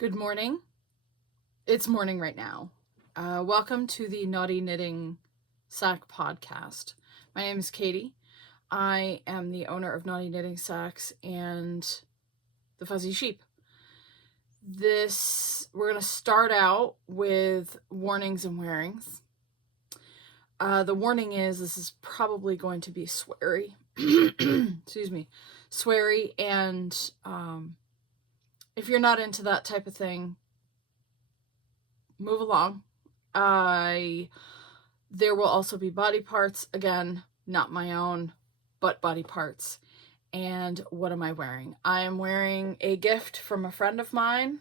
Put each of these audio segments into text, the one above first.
Good morning. It's morning right now. Welcome to the Naughty Knitting Sack podcast. My name is Katie. I am the owner of Naughty Knitting Sacks and the Fuzzy Sheep. We're going to start out with warnings and wearings. The warning is this is probably going to be sweary. Excuse me. Sweary, and if you're not into that type of thing, move along. There will also be body parts. Again, not my own, but body parts. And what am I wearing? I am wearing a gift from a friend of mine.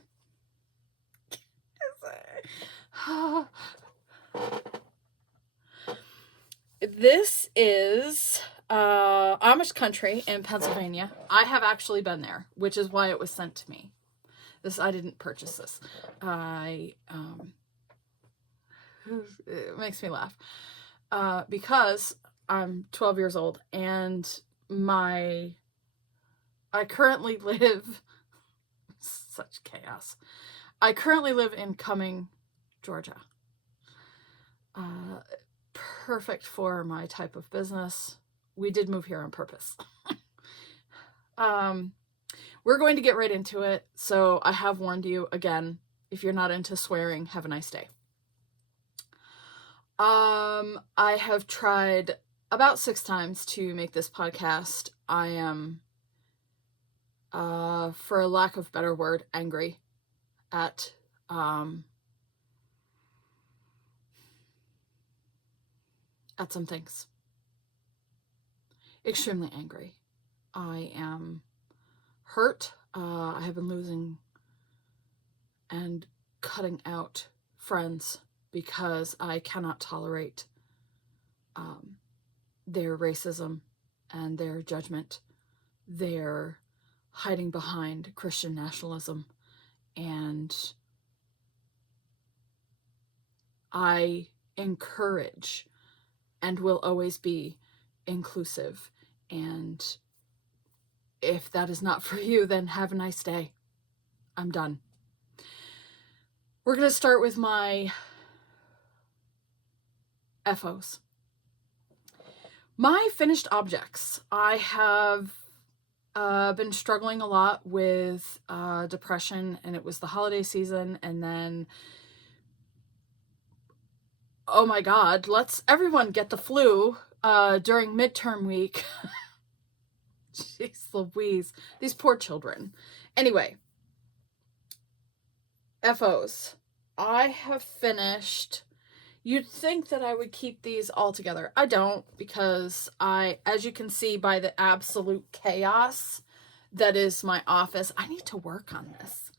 This is Amish country in Pennsylvania. I have actually been there, which is why it was sent to me. I didn't purchase this. It makes me laugh because I'm 12 years old and I currently live such chaos. I currently live in Cumming, Georgia. Perfect for my type of business. We did move here on purpose. We're going to get right into it. So I have warned you again, if you're not into swearing, have a nice day. I have tried about 6 times to make this podcast. I am, for a lack of better word, angry at, some things. Extremely angry. I am hurt. I have been losing and cutting out friends because I cannot tolerate their racism and their judgment, their hiding behind Christian nationalism, and I encourage and will always be inclusive. And if that is not for you, then have a nice day. I'm done. We're going to start with my FOs. My finished objects. I have been struggling a lot with depression, and it was the holiday season, and then, oh my God, let's everyone get the flu during midterm week. Jeez Louise, these poor children. Anyway, FOs. I have finished. You'd think that I would keep these all together. I don't, because as you can see by the absolute chaos that is my office, I need to work on this.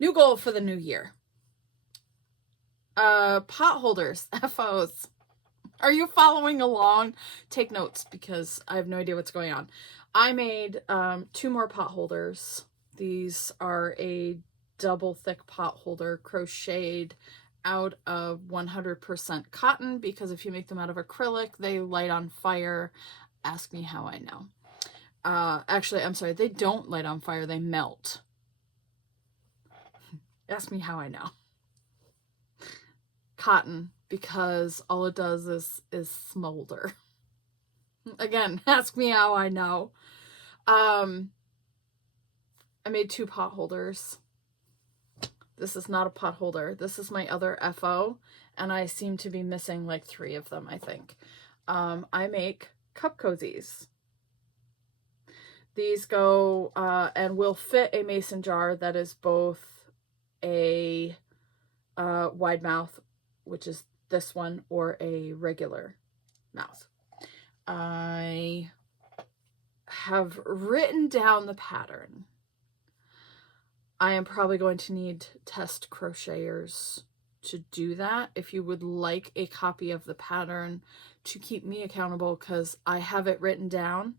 New goal for the new year. Pot holders, FOs. Are you following along? Take notes because I have no idea what's going on. I made 2 more pot holders. These are a double thick pot holder crocheted out of 100% cotton, because if you make them out of acrylic, they light on fire. Ask me how I know. Actually, I'm sorry, they don't light on fire, they melt. Ask me how I know. Cotton, because all it does is smolder. Again, ask me how I know. I made 2 pot holders. This is not a pot holder. This is my other FO, and I seem to be missing like 3 of them, I think. I make cup cozies. These go and will fit a mason jar that is both a wide mouth, which is this one, or a regular mouth. I have written down the pattern. I am probably going to need test crocheters to do that. If you would like a copy of the pattern to keep me accountable, because I have it written down,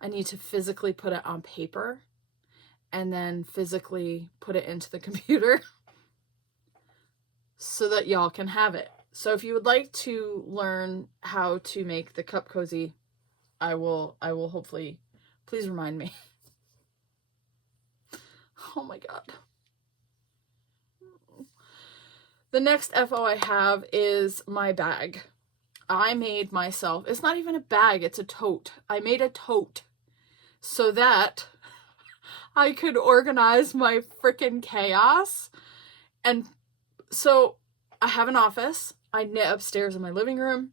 I need to physically put it on paper and then physically put it into the computer so that y'all can have it. So if you would like to learn how to make the cup cozy, I will hopefully, please remind me. Oh my God. The next FO I have is my bag. I made myself, it's not even a bag, it's a tote. I made a tote so that I could organize my freaking chaos. And so I have an office. I knit upstairs in my living room,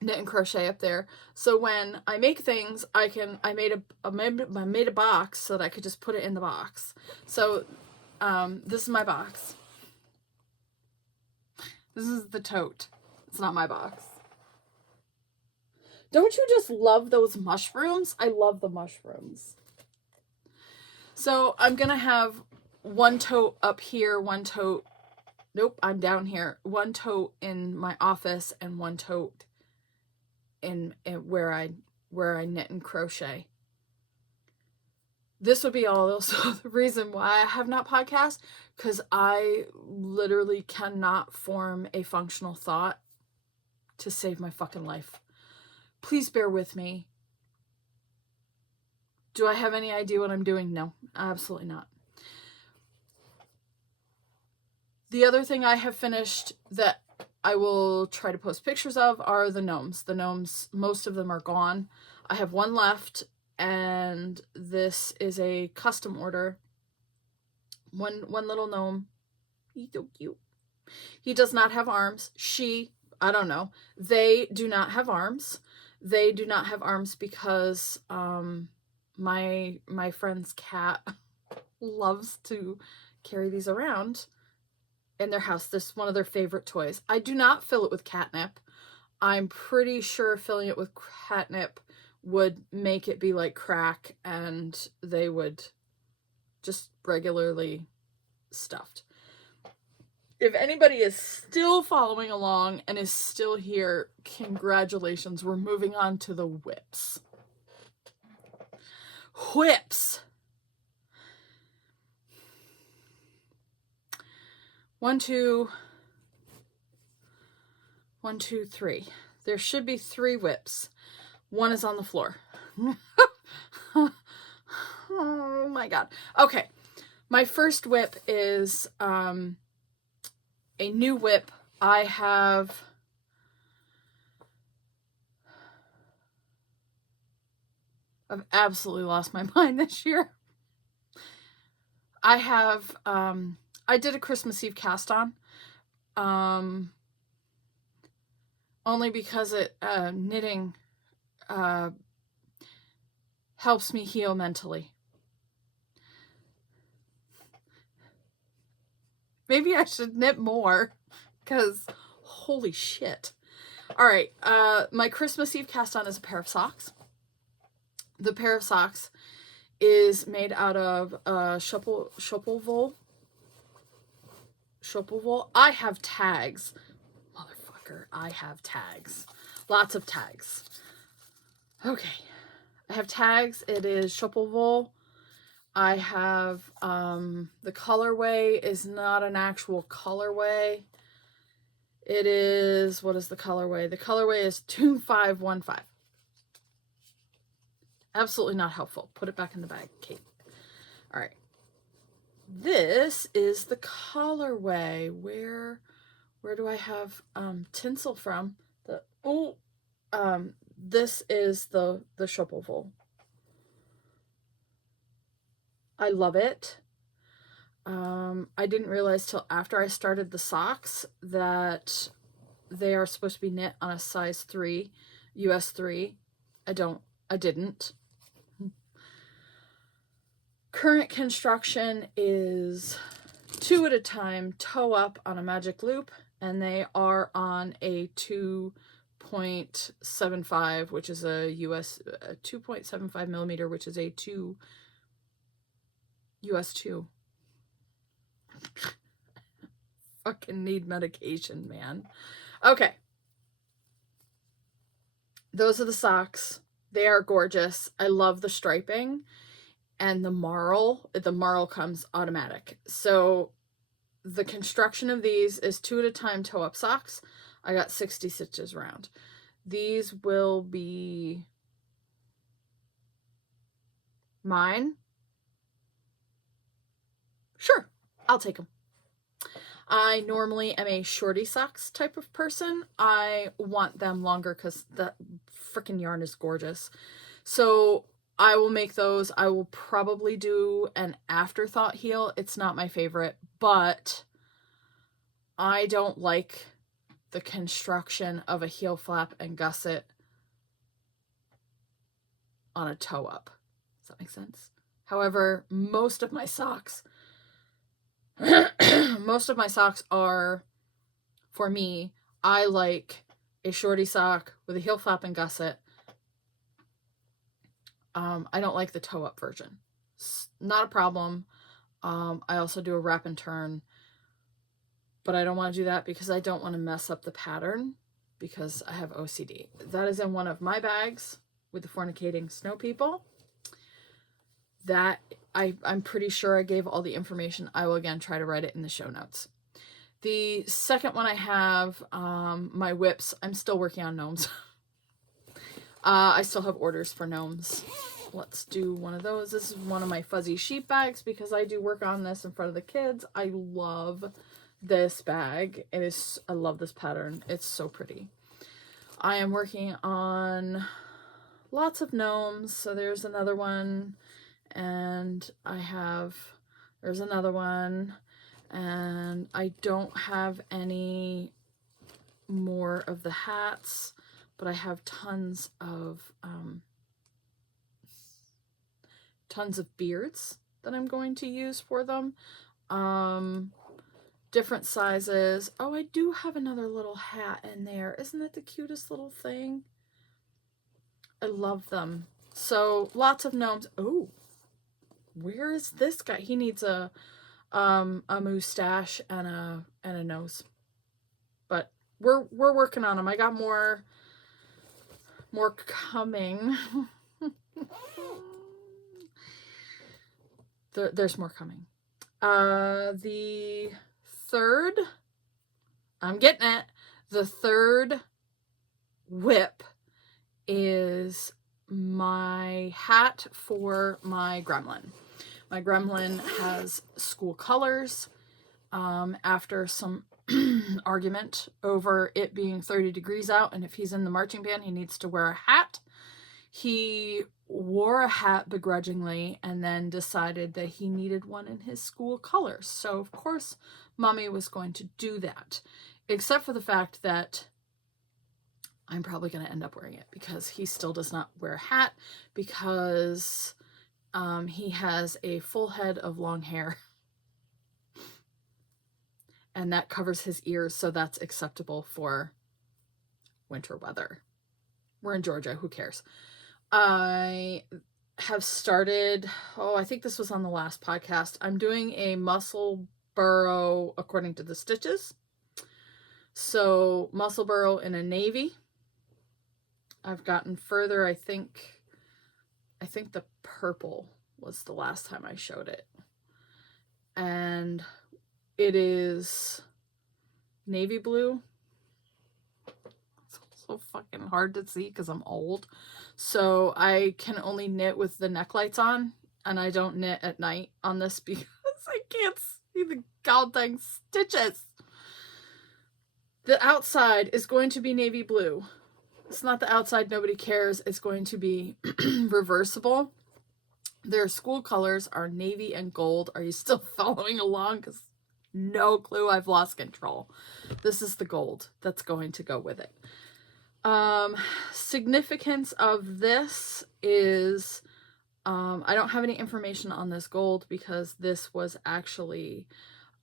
knit and crochet up there. So when I make things, I made a box so that I could just put it in the box. So this is my box. This is the tote. It's not my box. Don't you just love those mushrooms? I love the mushrooms. So I'm going to have one tote up here, one tote. Nope, I'm down here. One tote in my office and one tote in where I knit and crochet. This would be also the reason why I have not podcast, because I literally cannot form a functional thought to save my fucking life. Please bear with me. Do I have any idea what I'm doing? No, absolutely not. The other thing I have finished that I will try to post pictures of are the gnomes. The gnomes, most of them are gone. I have one left, and this is a custom order. One little gnome. He's so cute. He does not have arms. I don't know. They do not have arms. They do not have arms because my friend's cat loves to carry these around in their house. This is one of their favorite toys. I do not fill it with catnip. I'm pretty sure filling it with catnip would make it be like crack, and they would just regularly stuffed. If anybody is still following along and is still here, congratulations. We're moving on to the whips. Whips. 1, 2, 1, 2, 3. There should be 3 whips. One is on the floor. Oh my God. Okay. My first whip is a new whip. I've absolutely lost my mind this year. I did a Christmas Eve cast on. Only because knitting helps me heal mentally. Maybe I should knit more, because holy shit. All right, my Christmas Eve cast on is a pair of socks. The pair of socks is made out of Schopel wool. I have tags. Motherfucker, I have tags. Lots of tags. Okay. I have tags. It is Schopel wool. I have, the colorway is not an actual colorway. It is, what is the colorway? The colorway is 2515. Absolutely not helpful. Put it back in the bag, Kate. All right. This is the colorway. Where do I have tinsel from? This is the Schopel wool. I love it. I didn't realize till after I started the socks that they are supposed to be knit on a size 3, US 3. I didn't. Current construction is 2 at a time, toe up on a magic loop, and they are on a 2.75, which is a US 2.75 millimeter, which is a 2 US 2. Fucking need medication, man. Okay. Those are the socks. They are gorgeous. I love the striping. And the marl comes automatic. So the construction of these is 2 at a time toe up socks. I got 60 stitches around. These will be mine. I'll take them. I normally am a shorty socks type of person. I want them longer because that freaking yarn is gorgeous. So I will make those. I will probably do an afterthought heel. It's not my favorite, but I don't like the construction of a heel flap and gusset on a toe up. Does that make sense? However, most of my socks are, for me, I like a shorty sock with a heel flap and gusset. I don't like the toe up version. It's not a problem. I also do a wrap and turn, but I don't want to do that because I don't want to mess up the pattern because I have OCD. That is in one of my bags with the fornicating snow people. That I'm pretty sure I gave all the information. I will again try to write it in the show notes. The second one I have, my whips. I'm still working on gnomes. I still have orders for gnomes. Let's do one of those. This is one of my fuzzy sheep bags because I do work on this in front of the kids. I love this bag. I love this pattern. It's so pretty. I am working on lots of gnomes. So there's another one. And there's another one. And I don't have any more of the hats, but I have tons of beards that I'm going to use for them. Different sizes. Oh, I do have another little hat in there. Isn't that the cutest little thing? I love them. So lots of gnomes. Oh, where is this guy? He needs a mustache and a nose. But we're working on him. I got more coming. There's more coming. The third, I'm getting it. The third whip is my hat for my gremlin. My gremlin has school colors. After some argument over it being 30 degrees out, and if he's in the marching band, he needs to wear a hat. He wore a hat begrudgingly and then decided that he needed one in his school colors. So, of course, Mommy was going to do that, except for the fact that I'm probably going to end up wearing it because he still does not wear a hat because he has a full head of long hair and that covers his ears, so that's acceptable for winter weather. We're in Georgia, who cares? I have started, I think this was on the last podcast. I'm doing a muscle burrow according to the stitches. So muscle burrow in a navy. I've gotten further. I think the purple was the last time I showed it. And it is navy blue. It's so fucking hard to see because I'm old. So I can only knit with the neck lights on, and I don't knit at night on this because I can't see the goddamn stitches. The outside is going to be navy blue. It's not the outside, nobody cares. It's going to be reversible. Their school colors are navy and gold. Are you still following along? Because no clue, I've lost control. This is the gold that's going to go with it. Significance of this is, I don't have any information on this gold because this was actually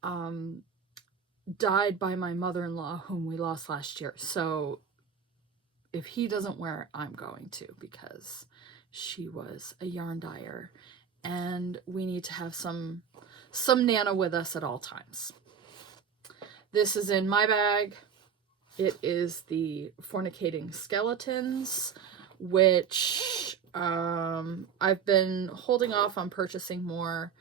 dyed by my mother-in-law, whom we lost last year. So if he doesn't wear it, I'm going to, because she was a yarn dyer and we need to have some Nana with us at all times. This is in my bag. It is the Fornicating Skeletons, which I've been holding off on purchasing more.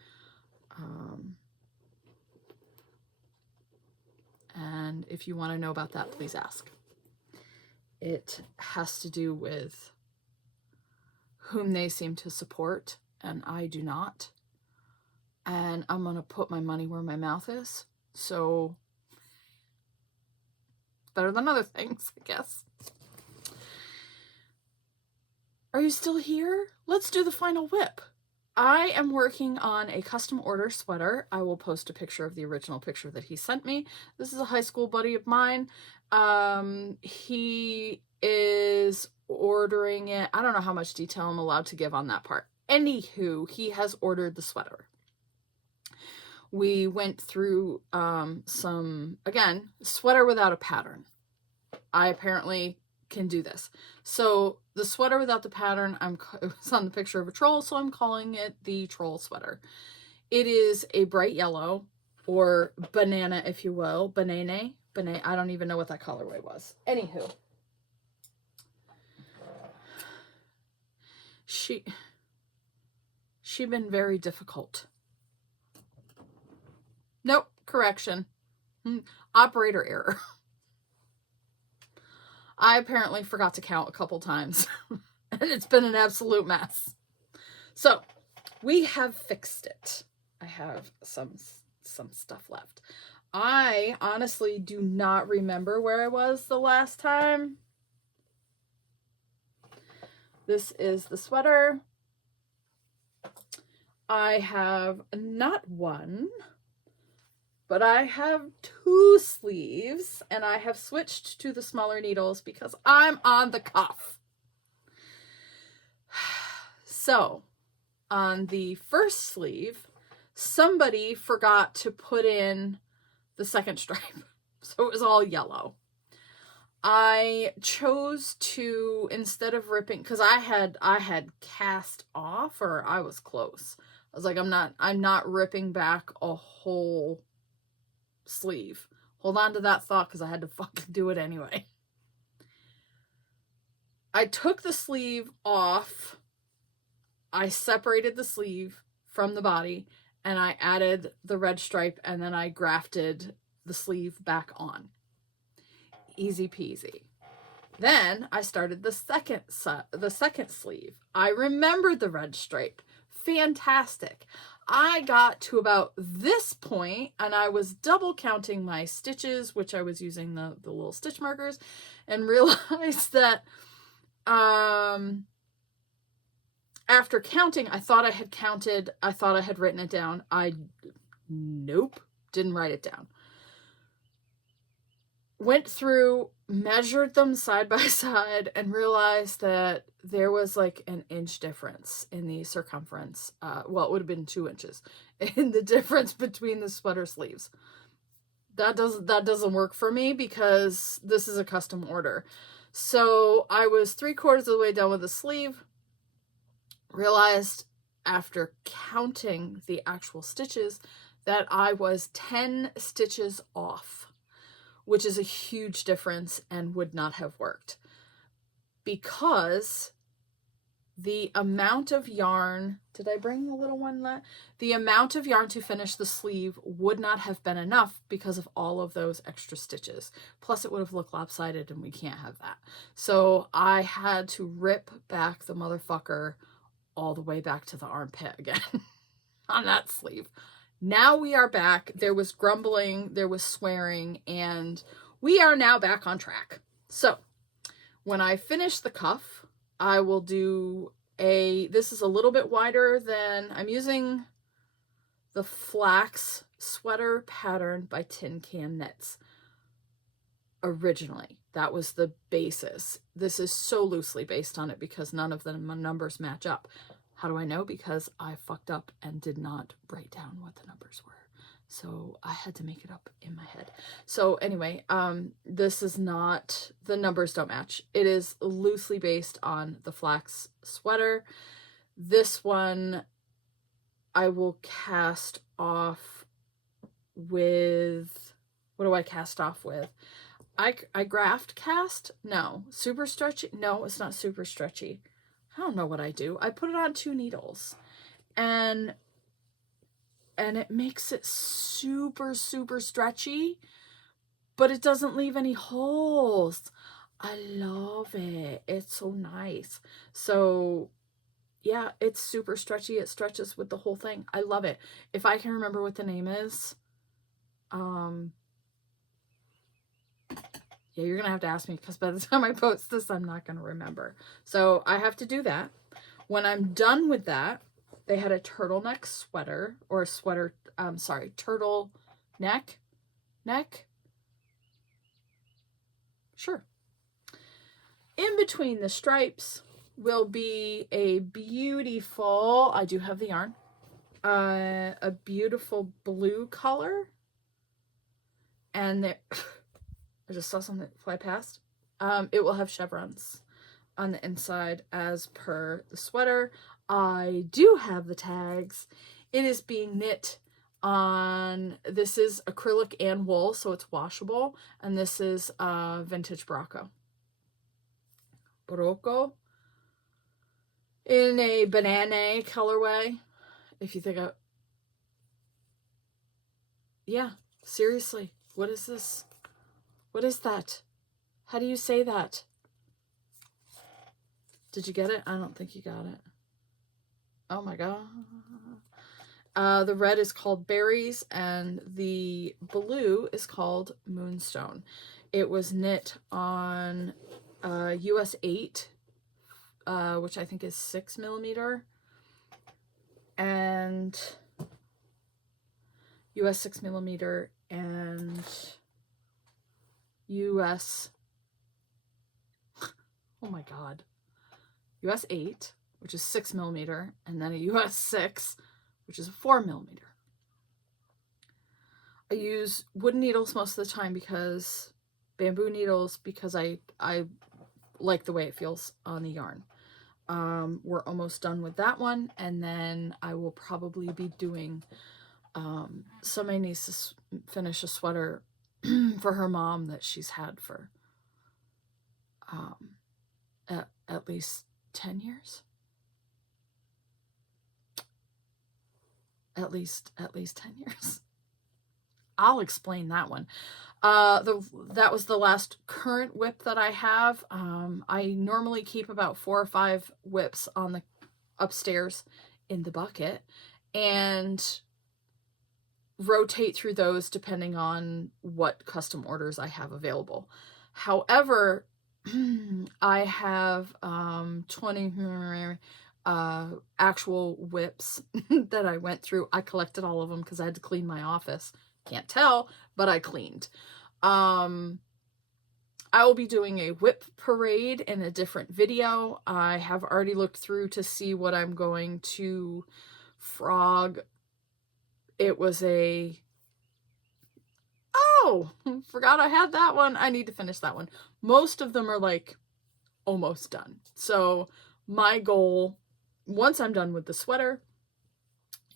And if you want to know about that, please ask. It has to do with whom they seem to support, and I do not. and I'm going to put my money where my mouth is. So better than other things, I guess. Are you still here? Let's do the final whip. I am working on a custom order sweater. I will post a picture of the original picture that he sent me. This is a high school buddy of mine. He is ordering it. I don't know how much detail I'm allowed to give on that part. Anywho, he has ordered the sweater. We went through again, sweater without a pattern. I apparently can do this. So the sweater without the pattern, it was on the picture of a troll, so I'm calling it the troll sweater. It is a bright yellow, or banana, if you will. Banana. I don't even know what that colorway was. Anywho. She been very difficult. Nope, correction. Operator error. I apparently forgot to count a couple times, and it's been an absolute mess. So, we have fixed it. I have some stuff left. I honestly do not remember where I was the last time. This is the sweater. I have not one, but I have 2 sleeves, and I have switched to the smaller needles because I'm on the cuff. So, on the first sleeve, somebody forgot to put in the second stripe, so it was all yellow. I chose to, instead of ripping, because I had cast off, or I was close. I was like, I'm not ripping back a whole sleeve. Hold on to that thought, because I had to fucking do it anyway. I took the sleeve off. I separated the sleeve from the body, and I added the red stripe, and then I grafted the sleeve back on. Easy peasy. Then I started the second sleeve. I remembered the red stripe. Fantastic. I got to about this point, and I was double counting my stitches, which I was using the little stitch markers, and realized that after counting, I thought I had written it down. Nope, didn't write it down. Went through, measured them side by side, and realized that there was like an inch difference in the circumference. Well, it would have been 2 inches in the difference between the sweater sleeves. That doesn't work for me because this is a custom order. So I was 3/4 of the way done with the sleeve. Realized after counting the actual stitches that I was 10 stitches off, which is a huge difference and would not have worked, because the amount of yarn, did I bring the little one? The amount of yarn to finish the sleeve would not have been enough because of all of those extra stitches. Plus it would have looked lopsided, and we can't have that. So I had to rip back the motherfucker all the way back to the armpit again on that sleeve. Now we are back. There was grumbling, there was swearing, and we are now back on track. So when I finish the cuff, I will do this is a little bit wider than, I'm using the flax sweater pattern by Tin Can Knits. Originally, that was the basis. This is so loosely based on it because none of the numbers match up. How do I know? Because I fucked up and did not write down what the numbers were. So I had to make it up in my head. So anyway, this is not, the numbers don't match. It is loosely based on the flax sweater. This one I will cast off with, what do I cast off with? I graft cast? No. Super stretchy? No, it's not super stretchy. I don't know what I do. I put it on 2 needles, and it makes it super, super stretchy, but it doesn't leave any holes. I love it. It's so nice. So Yeah, it's super stretchy. It stretches with the whole thing. I love it. If I can remember what the name is, yeah, you're gonna have to ask me, because by the time I post this, I'm not gonna remember. So I have to do that. When I'm done with that, they had a turtleneck sweater, or a sweater, turtle neck, sure. In between the stripes will be a beautiful, I do have the yarn, a beautiful blue color. And there, I just saw something fly past. It will have chevrons on the inside as per the sweater. I do have the tags. It is being knit on, this is acrylic and wool, so it's washable. And this is vintage Barocco. In a banana colorway. If you think of, yeah, seriously, what is this? What is that? How do you say that? Did you get it? I don't think you got it. Oh my god. The red is called Berries, and the blue is called Moonstone. It was knit on US 8, which I think is 6mm, and US 6mm, and US, oh my god, US 8, which is 6mm, and then a US 6, which is a 4mm. I use wooden needles most of the time, because bamboo needles, because I like the way it feels on the yarn. We're almost done with that one, and then I will probably be doing, somebody needs to finish a sweater for her mom that she's had for at least 10 years. At least 10 years. I'll explain that one. That was the last current whip that I have. I normally keep about 4 or 5 whips on the upstairs in the bucket, and rotate through those depending on what custom orders I have available. However, I have 20 actual whips that I went through. I collected all of them because I had to clean my office. Can't tell, but I cleaned. I will be doing a whip parade in a different video. I have already looked through to see what I'm going to frog. It was a, oh, forgot I had that one. I need to finish that one. Most of them are like almost done. So my goal, once I'm done with the sweater,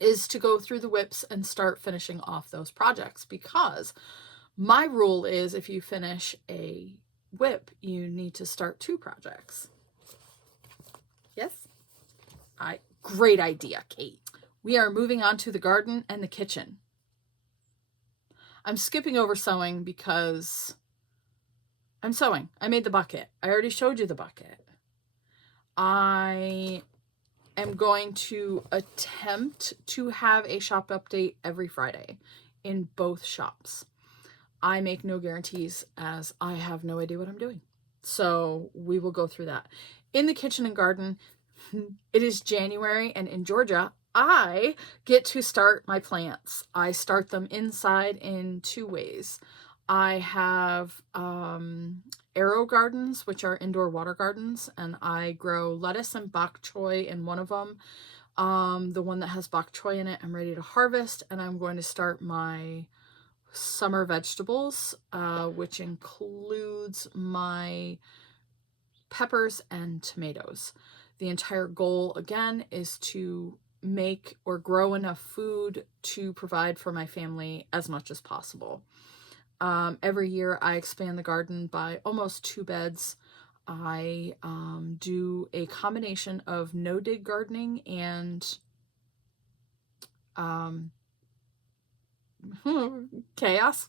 is to go through the whips and start finishing off those projects, because my rule is if you finish a whip, you need to start 2 projects. Yes? Great idea, Kate. We are moving on to the garden and the kitchen. I'm skipping over sewing because I'm sewing. I made the bucket. I already showed you the bucket. I am going to attempt to have a shop update every Friday in both shops. I make no guarantees, as I have no idea what I'm doing. So we will go through that. In the kitchen and garden, it is January, and in Georgia, I get to start my plants. I start them inside in 2 ways. I have arrow gardens, which are indoor water gardens, and I grow lettuce and bok choy in one of them. The one that has bok choy in it, I'm ready to harvest, and I'm going to start my summer vegetables, which includes my peppers and tomatoes. The entire goal, again, is to make or grow enough food to provide for my family as much as possible. Every year I expand the garden by almost 2 beds. I do a combination of no-dig gardening and chaos.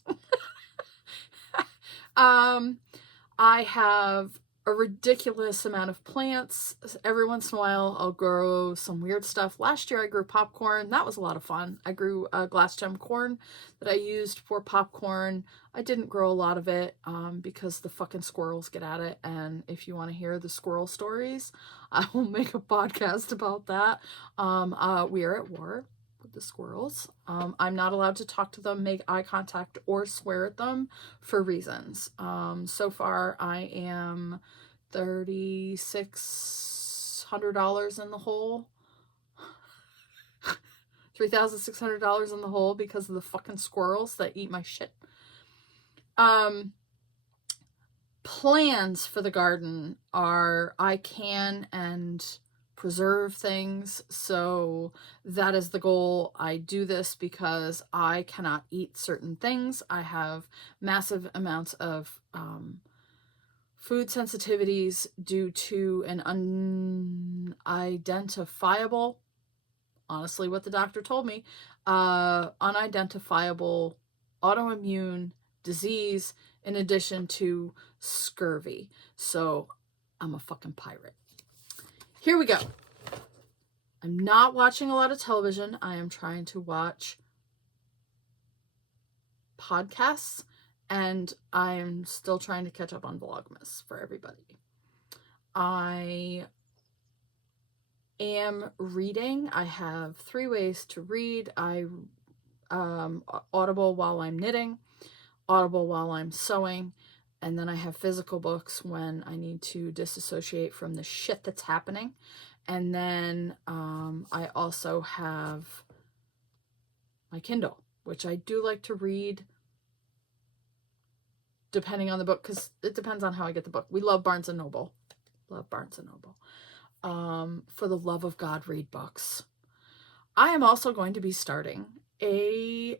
I have a ridiculous amount of plants. Every once in a while, I'll grow some weird stuff. Last year, I grew popcorn. That was a lot of fun. I grew glass gem corn that I used for popcorn. I didn't grow a lot of it because the fucking squirrels get at it. And if you want to hear the squirrel stories, I will make a podcast about that. We are at war with the squirrels. I'm not allowed to talk to them, make eye contact, or swear at them for reasons. So far, I am $3,600 in the hole. $3,600 in the hole because of the fucking squirrels that eat my shit. Plans for the garden are I can and preserve things, so that is the goal. I do this because I cannot eat certain things. I have massive amounts of food sensitivities due to an unidentifiable, honestly what the doctor told me, unidentifiable autoimmune disease in addition to scurvy. So I'm a fucking pirate. Here we go. I'm not watching a lot of television. I am trying to watch podcasts, and I'm still trying to catch up on Vlogmas for everybody. I am reading. I have 3 ways to read. I Audible while I'm knitting, Audible while I'm sewing, and then I have physical books when I need to disassociate from the shit that's happening. And then I also have my Kindle, which I do like to read depending on the book, because it depends on how I get the book. We love Barnes & Noble. Love Barnes & Noble. For the love of God, read books. I am also going to be starting a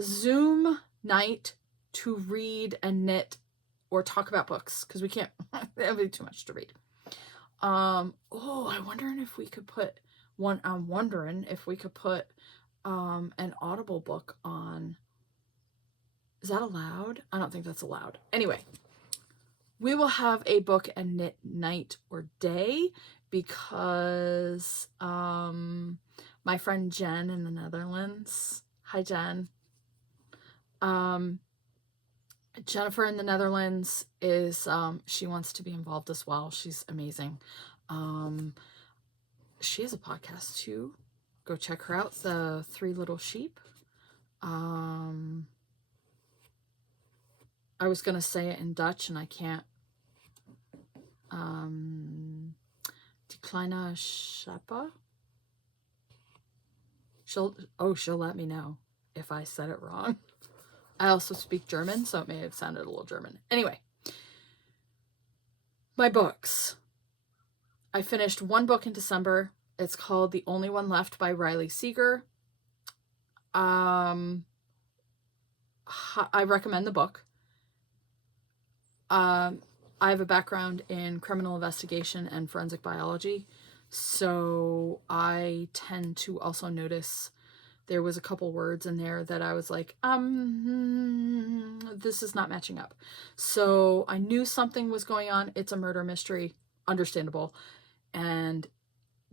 Zoom night to read and knit or talk about books, because we can't, that'd be too much to read. I'm wondering if we could put an Audible book on. Is that allowed? I don't think that's allowed. Anyway, we will have a book and knit night or day because my friend Jen in the Netherlands. Hi, Jen. Jennifer in the Netherlands is, she wants to be involved as well. She's amazing. She has a podcast too. Go check her out, The 3 Little Sheep. I was going to say it in Dutch and I can't. Die kleine Schepper. She'll let me know if I said it wrong. I also speak German, so it may have sounded a little German. Anyway, my books. I finished 1 book in December. It's called The Only One Left by Riley Seeger. I recommend the book. I have a background in criminal investigation and forensic biology, so I tend to also notice there was a couple words in there that I was like, this is not matching up. So I knew something was going on. It's a murder mystery, understandable, and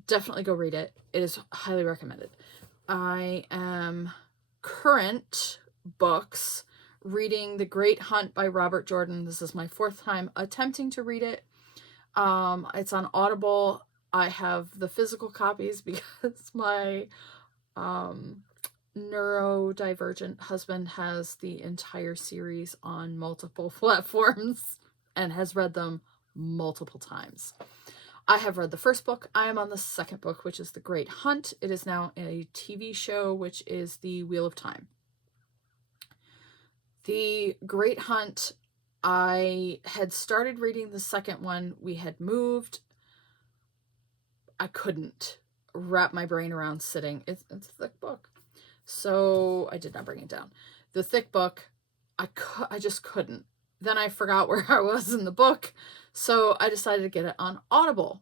definitely go read it. It is highly recommended. I am current books reading The Great Hunt by Robert Jordan. This is my 4th time attempting to read it. It's on Audible. I have the physical copies because my neurodivergent husband has the entire series on multiple platforms and has read them multiple times. I have read the 1st book. I am on the 2nd book, which is The Great Hunt. It is now a TV show, which is The Wheel of Time. The Great Hunt, I had started reading the 2nd one. We had moved. I couldn't wrap my brain around sitting. It's a thick book. So I did not bring it down. The thick book, I just couldn't. Then I forgot where I was in the book. So I decided to get it on Audible.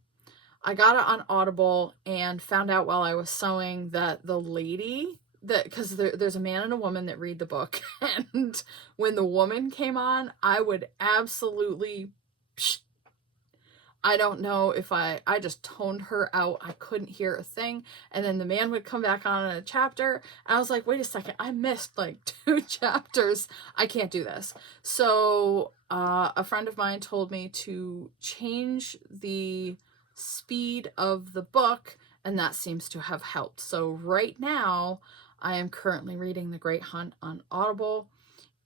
I got it on Audible and found out while I was sewing that the lady, because there's a man and a woman that read the book. And when the woman came on, I would absolutely I don't know if I just toned her out. I couldn't hear a thing. And then the man would come back on in a chapter. And I was like, wait a second, I missed like 2 chapters. I can't do this. So a friend of mine told me to change the speed of the book, and that seems to have helped. So right now, I am currently reading The Great Hunt on Audible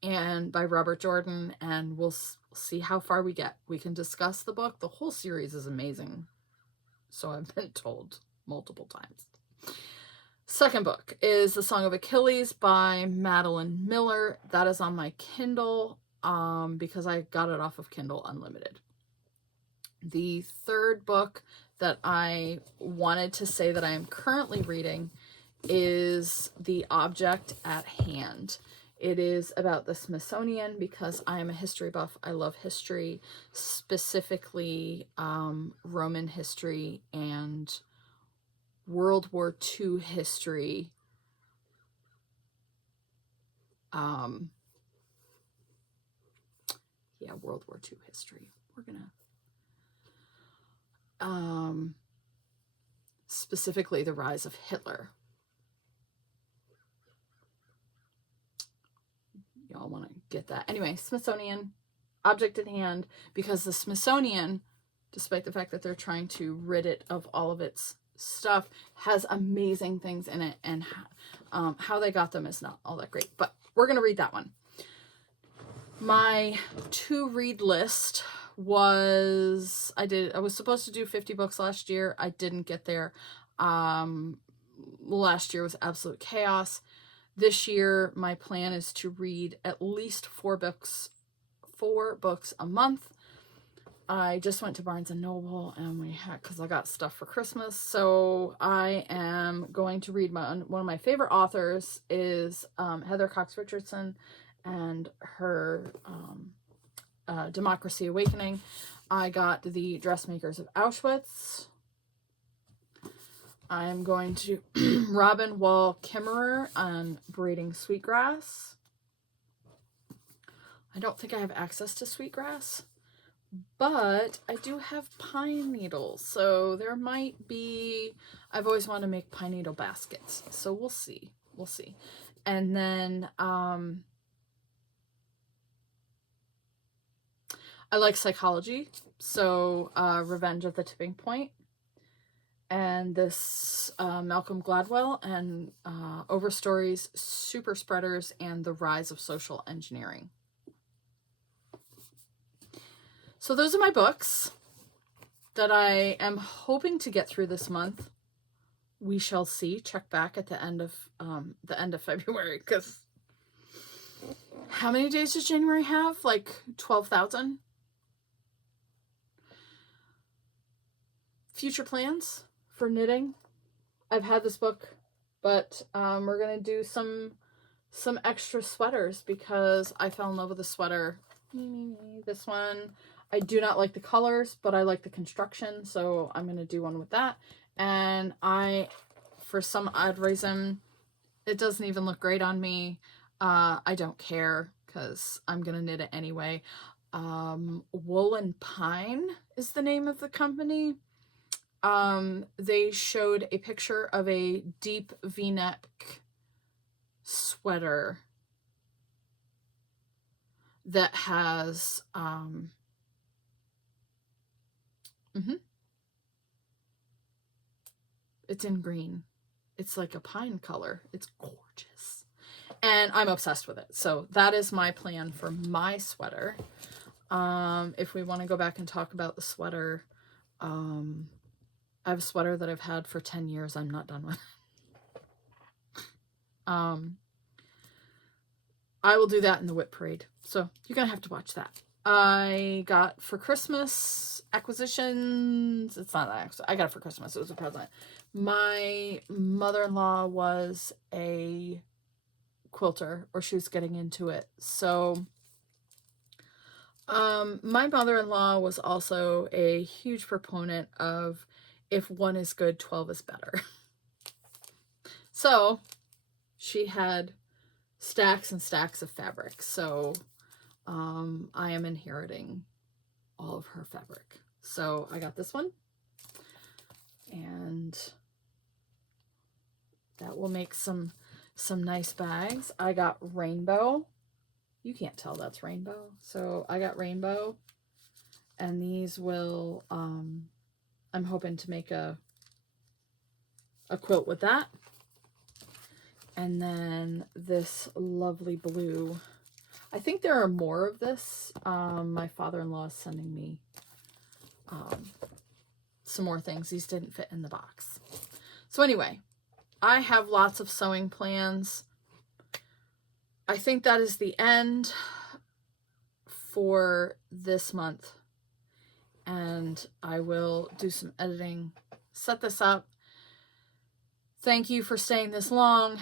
and by Robert Jordan, and we'll see how far we get. We can discuss the book. The whole series is amazing, so I've been told multiple times. Second book is The Song of Achilles by Madeline Miller. That is on my Kindle because I got it off of Kindle Unlimited. The third book that I wanted to say that I am currently reading is The Object at Hand. It is about the Smithsonian because I am a history buff. I love history, specifically Roman history and World War II history. World War II history. We're gonna specifically the rise of Hitler. Y'all want to get that. Anyway, Smithsonian, Object at Hand, because the Smithsonian, despite the fact that they're trying to rid it of all of its stuff, has amazing things in it, and how they got them is not all that great. But we're going to read that one. My to-read list was, I was supposed to do 50 books last year. I didn't get there. Last year was absolute chaos. This year, my plan is to read at least 4 books a month. I just went to Barnes & Noble, and because I got stuff for Christmas. So I am going to read one of my favorite authors is Heather Cox Richardson and her Democracy Awakening. I got The Dressmakers of Auschwitz. I am going to Robin Wall Kimmerer on Braiding Sweetgrass. I don't think I have access to sweetgrass, but I do have pine needles, so there might be, I've always wanted to make pine needle baskets, so we'll see. And then I like psychology, so Revenge of the Tipping Point. And this Malcolm Gladwell and Overstories, Super Spreaders, and The Rise of Social Engineering. So those are my books that I am hoping to get through this month. We shall see. Check back at the end of February, because how many days does January have? Like 12,000? Future plans for knitting. I've had this book, but we're gonna do some extra sweaters because I fell in love with the sweater. This one, I do not like the colors, but I like the construction, so I'm gonna do one with that. And for some odd reason, it doesn't even look great on me. I don't care because I'm gonna knit it anyway. Wool and Pine is the name of the company. They showed a picture of a deep V-neck sweater that has, it's in green. It's like a pine color. It's gorgeous. And I'm obsessed with it. So that is my plan for my sweater. If we want to go back and talk about the sweater, I have a sweater that I've had for 10 years. I'm not done with it. I will do that in the Whip Parade. So you're going to have to watch that. I got for Christmas acquisitions. It's not that. I got it for Christmas. It was a present. My mother-in-law was a quilter, or she was getting into it. So my mother-in-law was also a huge proponent of if one is good, 12 is better. So she had stacks and stacks of fabric. So I am inheriting all of her fabric. So I got this one, and that will make some nice bags. I got rainbow. You can't tell that's rainbow. So I got rainbow, and these will, I'm hoping to make a quilt with that. And then this lovely blue. I think there are more of this. My father-in-law is sending me some more things. These didn't fit in the box. So anyway, I have lots of sewing plans. I think that is the end for this month. And I will do some editing, set this up. Thank you for staying this long.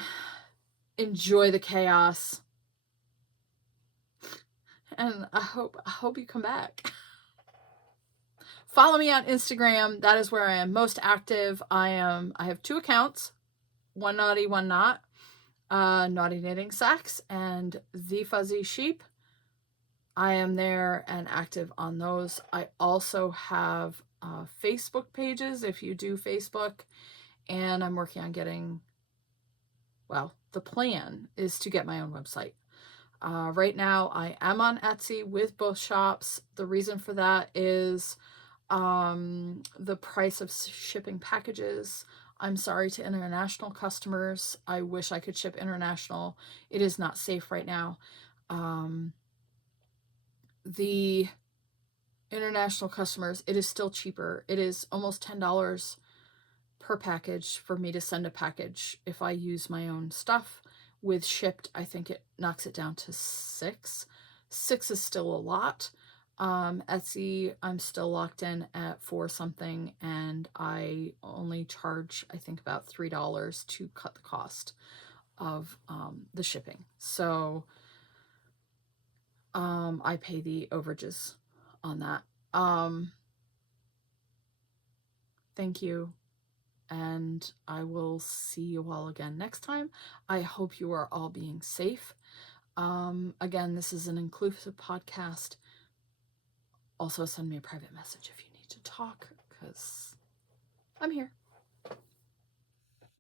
Enjoy the chaos. And I hope you come back. Follow me on Instagram. That is where I am most active. I have 2 accounts. One Naughty, One Not. Naughty Knitting Sacks and The Fuzzy Sheep. I am there and active on those. I also have Facebook pages if you do Facebook. And I'm working on getting, well, the plan is to get my own website. Right now, I am on Etsy with both shops. The reason for that is the price of shipping packages. I'm sorry to international customers. I wish I could ship international. It is not safe right now. The international customers, it is still cheaper. It is almost $10 per package for me to send a package. If I use my own stuff with shipped, I think it knocks it down to $6. $6 is still a lot. Etsy, I'm still locked in at $4 something, and I only charge, I think, about $3 to cut the cost of the shipping. So I pay the overages on that. Thank you, and I will see you all again next time. I hope you are all being safe. Again, this is an inclusive podcast. Also, send me a private message if you need to talk, because I'm here.